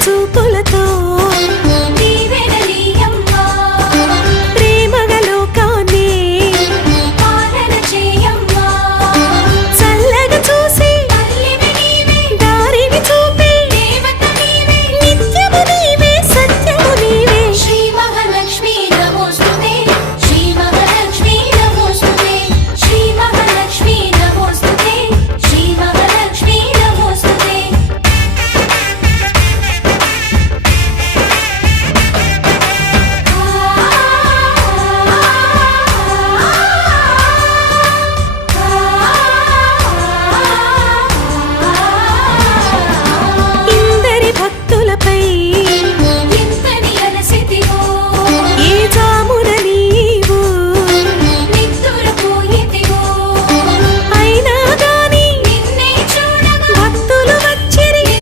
to